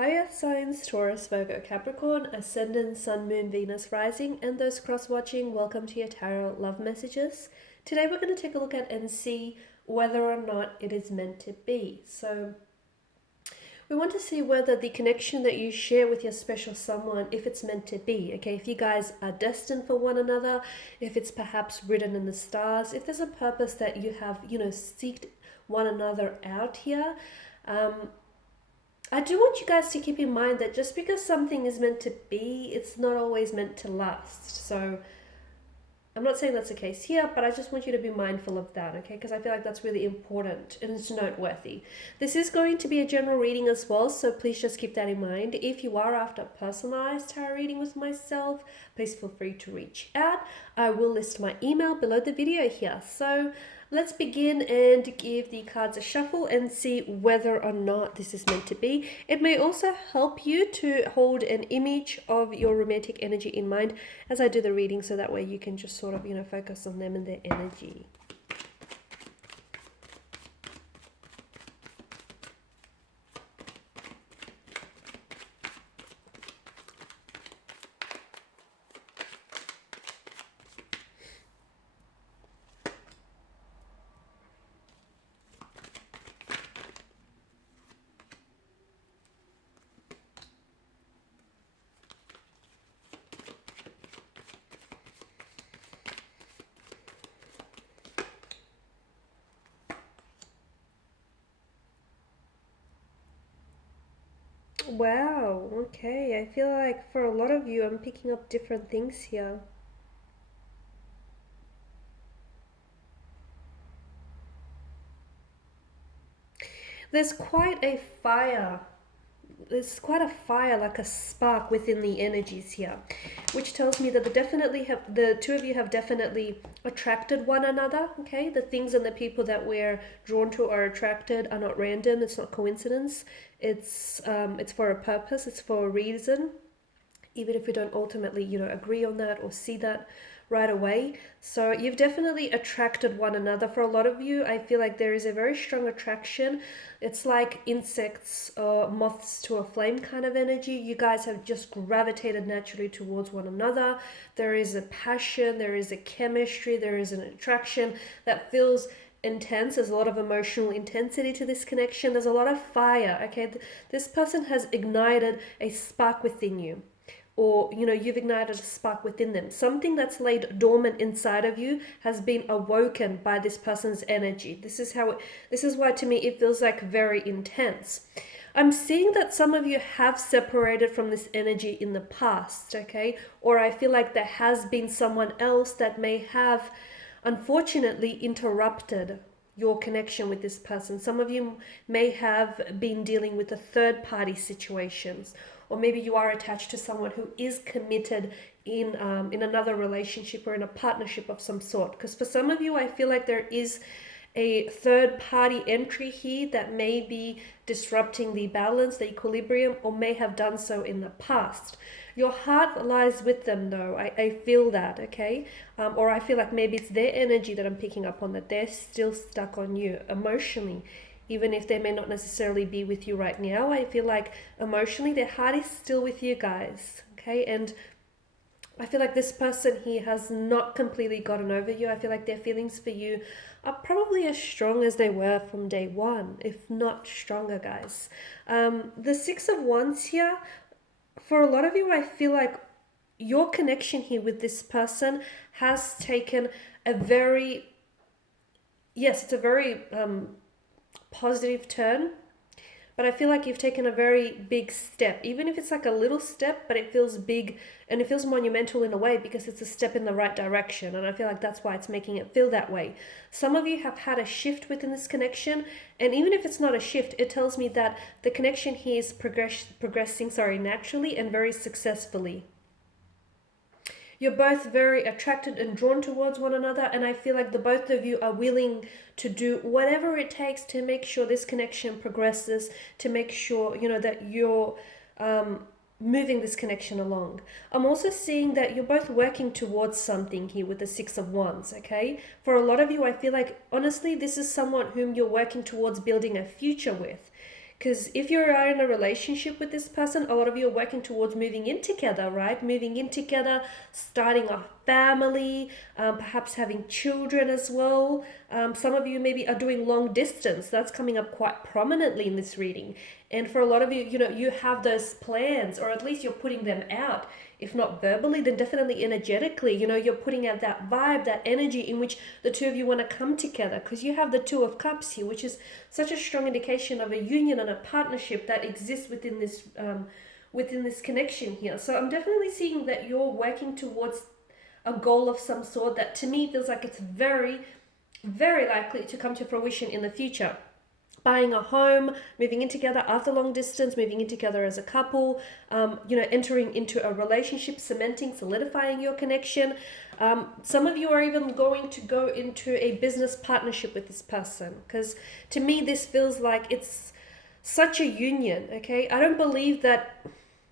Hi Earth signs Taurus, Virgo, Capricorn, Ascendant, Sun, Moon, Venus, Rising, and those cross-watching, welcome to your tarot love messages. Today we're going to take a look at and see whether or not it is meant to be. So we want to see whether the connection that you share with your special someone, if it's meant to be, okay? If you guys are destined for one another, if it's perhaps written in the stars, if there's a purpose that you have, seeked one another out here. I do want you guys to keep in mind that just because something is meant to be, it's not always meant to last. So I'm not saying that's the case here, but I just want you to be mindful of that, okay? Because I feel like that's really important and it's noteworthy. This is going to be a general reading as well, so please just keep that in mind. If you are after a personalized tarot reading with myself, please feel free to reach out. I will list my email below the video here. So let's begin and give the cards a shuffle and see whether or not this is meant to be. It may also help you to hold an image of your romantic energy in mind as I do the reading, so that way you can just sort of, focus on them and their energy. Wow, okay. I feel like for a lot of you, I'm picking up different things here. There's quite a fire. There's quite a fire, like a spark within the energies here, which tells me that the two of you have definitely attracted one another. Okay, the things and the people that we're drawn to or attracted are not random. It's not coincidence. It's for a purpose. It's for a reason, even if we don't ultimately, agree on that or see that right away. So you've definitely attracted one another. For a lot of you, I feel like there is a very strong attraction. It's like insects or moths to a flame kind of energy. You guys have just gravitated naturally towards one another. There is a passion, there is a chemistry, there is an attraction that feels intense. There's a lot of emotional intensity to this connection. There's a lot of fire, okay? This person has ignited a spark within you, or you've ignited a spark within them. Something that's laid dormant inside of you has been awoken by this person's energy. This is why to me it feels like very intense. I'm seeing that some of you have separated from this energy in the past, okay? Or I feel like there has been someone else that may have unfortunately interrupted your connection with this person. Some of you may have been dealing with a third party situations, or maybe you are attached to someone who is committed in another relationship or in a partnership of some sort. Because for some of you, I feel like there is a third party entry here that may be disrupting the balance, the equilibrium, or may have done so in the past. Your heart lies with them though. I feel that, okay? Or I feel like maybe it's their energy that I'm picking up on, that they're still stuck on you emotionally. Even if they may not necessarily be with you right now, I feel like emotionally their heart is still with you guys, okay? And I feel like this person here has not completely gotten over you. I feel like their feelings for you are probably as strong as they were from day one, if not stronger, guys. The Six of Wands here, for a lot of you, I feel like your connection here with this person has taken a very, yes, it's a very positive turn, but I feel like you've taken a very big step, even if it's like a little step, but it feels big and it feels monumental in a way because it's a step in the right direction. And I feel like that's why it's making it feel that way. Some of you have had a shift within this connection, and even if it's not a shift, it tells me that the connection here is progressing naturally and very successfully. You're both very attracted and drawn towards one another, and I feel like the both of you are willing to do whatever it takes to make sure this connection progresses, to make sure, that you're moving this connection along. I'm also seeing that you're both working towards something here with the Six of Wands, okay? For a lot of you, I feel like, honestly, this is someone whom you're working towards building a future with. Because if you are in a relationship with this person, a lot of you are working towards moving in together, right? Moving in together, starting a family, perhaps having children as well. Some of you maybe are doing long distance. That's coming up quite prominently in this reading. And for a lot of you, you have those plans, or at least you're putting them out. If not verbally, then definitely energetically. You're putting out that vibe, that energy in which the two of you want to come together, because you have the Two of Cups here, which is such a strong indication of a union and a partnership that exists within this connection here. So I'm definitely seeing that you're working towards a goal of some sort that to me feels like it's very, very likely to come to fruition in the future. Buying a home, moving in together after long distance, moving in together as a couple, entering into a relationship, cementing, solidifying your connection. Some of you are even going to go into a business partnership with this person, because to me this feels like it's such a union, okay? I don't believe that,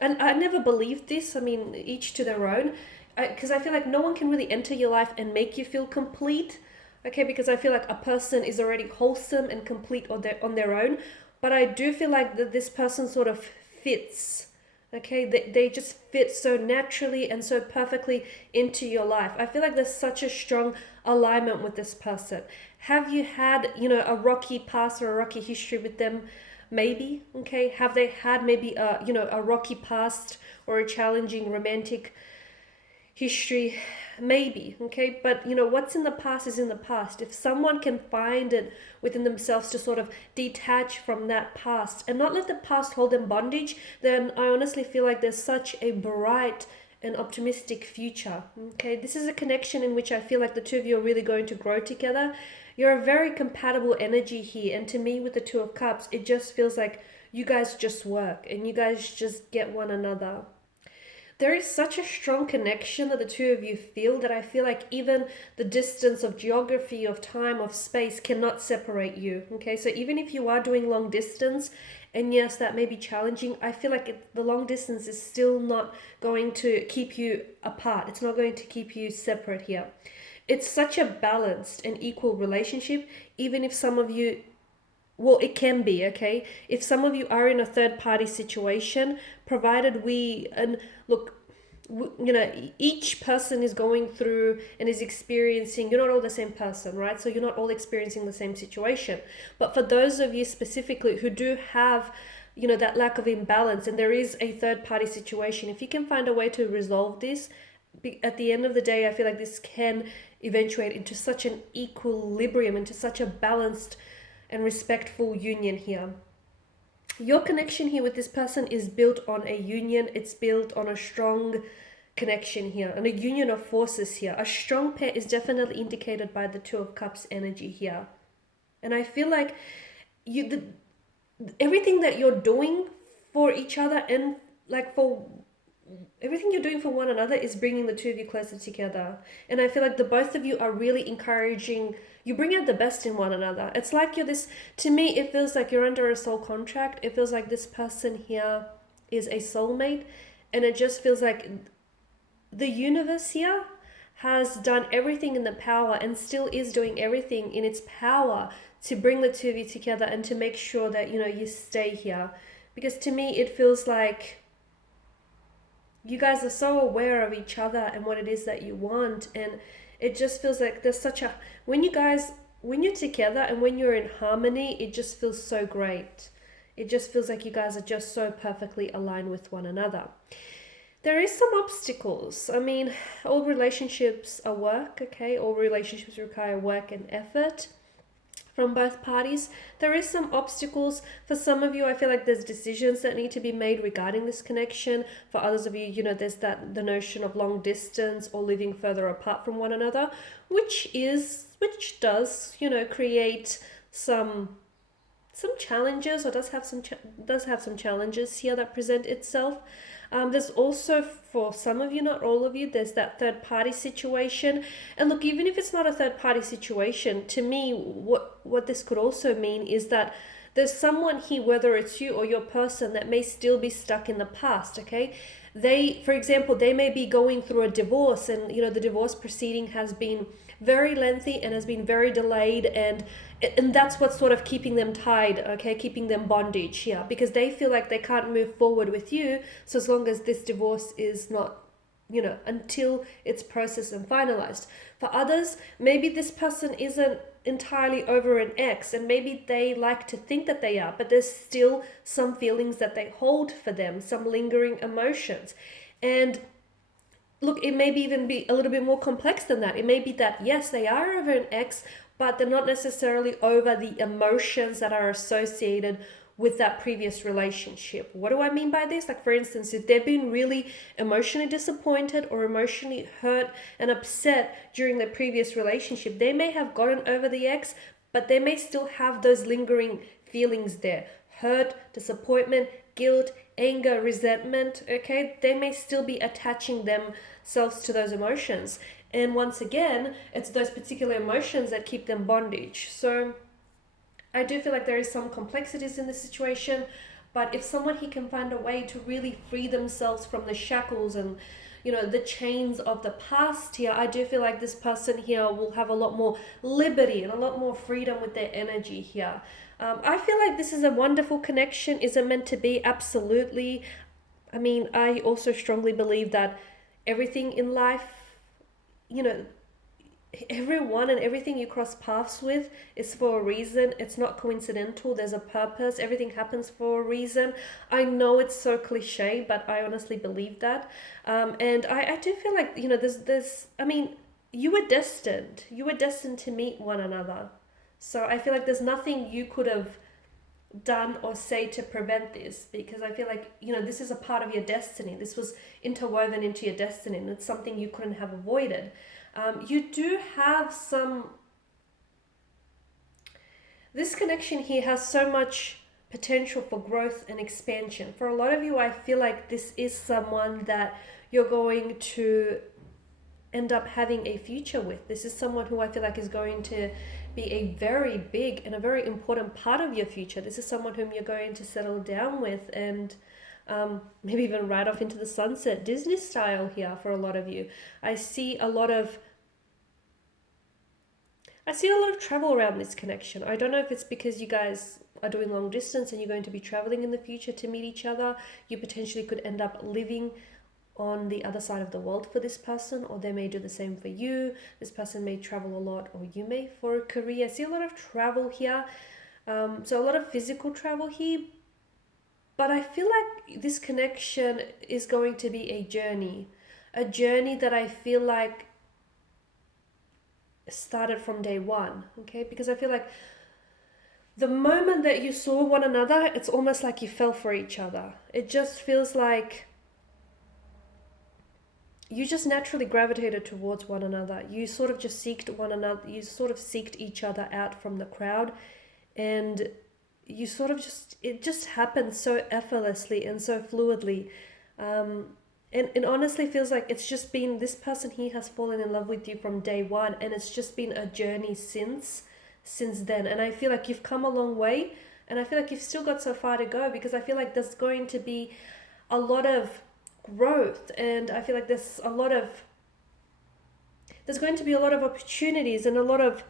and I never believed this, I mean, each to their own, because I feel like no one can really enter your life and make you feel complete. Okay, because I feel like a person is already wholesome and complete on their own, but I do feel like that this person sort of fits. Okay, they just fit so naturally and so perfectly into your life. I feel like there's such a strong alignment with this person. Have you had, a rocky past or a rocky history with them? Maybe. Okay, have they had maybe a rocky past or a challenging romantic history? Maybe. Okay, but what's in the past is in the past. If someone can find it within themselves to sort of detach from that past and not let the past hold them bondage, then I honestly feel like there's such a bright and optimistic future. Okay, this is a connection in which I feel like the two of you are really going to grow together. You're a very compatible energy here, and to me with the Two of Cups, it just feels like you guys just work and you guys just get one another. There is such a strong connection that the two of you feel that I feel like even the distance of geography, of time, of space cannot separate you. Okay, so even if you are doing long distance, and yes, that may be challenging, I feel like the long distance is still not going to keep you apart. It's not going to keep you separate here. It's such a balanced and equal relationship, even if some of you, well, it can be, okay? If some of you are in a third party situation, provided and look, each person is going through and is experiencing, you're not all the same person, right? So you're not all experiencing the same situation. But for those of you specifically who do have, that lack of imbalance and there is a third party situation, if you can find a way to resolve this, at the end of the day, I feel like this can eventuate into such an equilibrium, into such a balanced and respectful union here. Your connection here with this person is built on a union. It's built on a strong connection here and a union of forces here. A strong pair is definitely indicated by the Two of Cups energy here. And I feel like everything that you're doing for each other and like for everything you're doing for one another is bringing the two of you closer together. And I feel like the both of you are really encouraging, you bring out the best in one another. It's like to me, it feels like you're under a soul contract. It feels like this person here is a soulmate. And it just feels like the universe here has done everything in the power and still is doing everything in its power to bring the two of you together and to make sure that, you stay here. Because to me, it feels like you guys are so aware of each other and what it is that you want, and it just feels like there's such a when you're together and when you're in harmony, it just feels so great. It just feels like you guys are just so perfectly aligned with one another. There is some obstacles. I mean, all relationships are work, okay? All relationships require work and effort from both parties. There is some obstacles. For some of you, I feel like there's decisions that need to be made regarding this connection. For others of you, there's the notion of long distance or living further apart from one another, which does, create some challenges, or does have some challenges here that present itself. There's also, for some of you, not all of you, there's that third party situation. And look, even if it's not a third party situation, to me, what this could also mean is that there's someone here, whether it's you or your person, that may still be stuck in the past, okay? For example, they may be going through a divorce, and the divorce proceeding has been very lengthy and has been very delayed, and that's what's sort of keeping them tied, okay, keeping them bondage here, because they feel like they can't move forward with you so as long as this divorce is not, until it's processed and finalized. For others, maybe this person isn't entirely over an ex, and maybe they like to think that they are, but there's still some feelings that they hold for them, some lingering emotions. And look, it may be even be a little bit more complex than that. It may be that, yes, they are over an ex, but they're not necessarily over the emotions that are associated with that previous relationship. What do I mean by this? Like, for instance, if they've been really emotionally disappointed or emotionally hurt and upset during the previous relationship, they may have gotten over the ex, but they may still have those lingering feelings there. Hurt, disappointment, guilt, anger, resentment, okay? They may still be attaching themselves to those emotions. And once again, it's those particular emotions that keep them bondage. So I do feel like there is some complexities in this situation, but if someone here can find a way to really free themselves from the shackles and the chains of the past here, I do feel like this person here will have a lot more liberty and a lot more freedom with their energy here. I feel like this is a wonderful connection. Is it meant to be? Absolutely. I mean, I also strongly believe that everything in life, everyone and everything you cross paths with is for a reason. It's not coincidental. There's a purpose. Everything happens for a reason. I know it's so cliche, but I honestly believe that. And I do feel like, you were destined. You were destined to meet one another. So I feel like there's nothing you could have done or say to prevent this, because I feel like, this is a part of your destiny. This was interwoven into your destiny, and it's something you couldn't have avoided. You do have this connection here has so much potential for growth and expansion. For a lot of you, I feel like this is someone that you're going to end up having a future with. This is someone who I feel like is going to be a very big and a very important part of your future. This is someone whom you're going to settle down with and maybe even ride off into the sunset, Disney style here for a lot of you. I see a lot of travel around this connection. I don't know if it's because you guys are doing long distance and you're going to be traveling in the future to meet each other. You potentially could end up living on the other side of the world for this person, or they may do the same for you. This person may travel a lot, or you may for a career. I see a lot of travel here. So a lot of physical travel here. But I feel like this connection is going to be a journey that I feel like started from day one, okay? Because I feel like the moment that you saw one another, it's almost like you fell for each other. It just feels like you just naturally gravitated towards one another. You sort of just seeked one another. You sort of seeked each other out from the crowd, and you sort of it just happened so effortlessly and so fluidly. And it honestly feels like it's just been, this person here has fallen in love with you from day one, and it's just been a journey since then. And I feel like you've come a long way, and I feel like you've still got so far to go, because I feel like there's going to be a lot of growth, and I feel like there's going to be a lot of opportunities and a lot of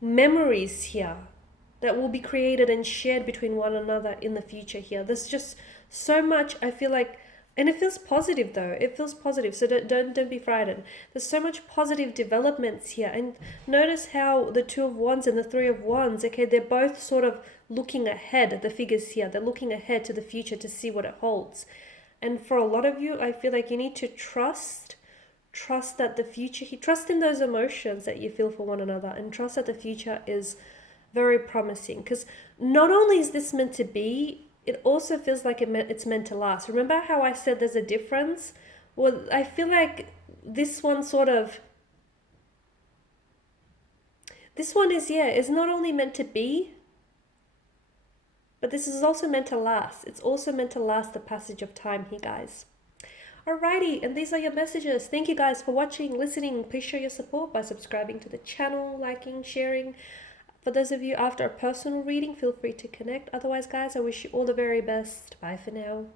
memories here that will be created and shared between one another in the future here. There's just so much, I feel like, and it feels positive though. It feels positive, so don't be frightened. There's so much positive developments here, and notice how the Two of Wands and the Three of Wands, okay, they're both sort of looking ahead. The figures here, they're looking ahead to the future to see what it holds. And for a lot of you, I feel like you need to trust that the future, trust in those emotions that you feel for one another, and trust that the future is very promising. Because not only is this meant to be, it also feels like it's meant to last. Remember how I said there's a difference? Well, I feel like this one is not only meant to be, but this is also meant to last. It's also meant to last the passage of time here, guys. Alrighty, and these are your messages. Thank you guys for watching, listening. Please show your support by subscribing to the channel, liking, sharing. For those of you after a personal reading, feel free to connect. Otherwise, guys, I wish you all the very best. Bye for now.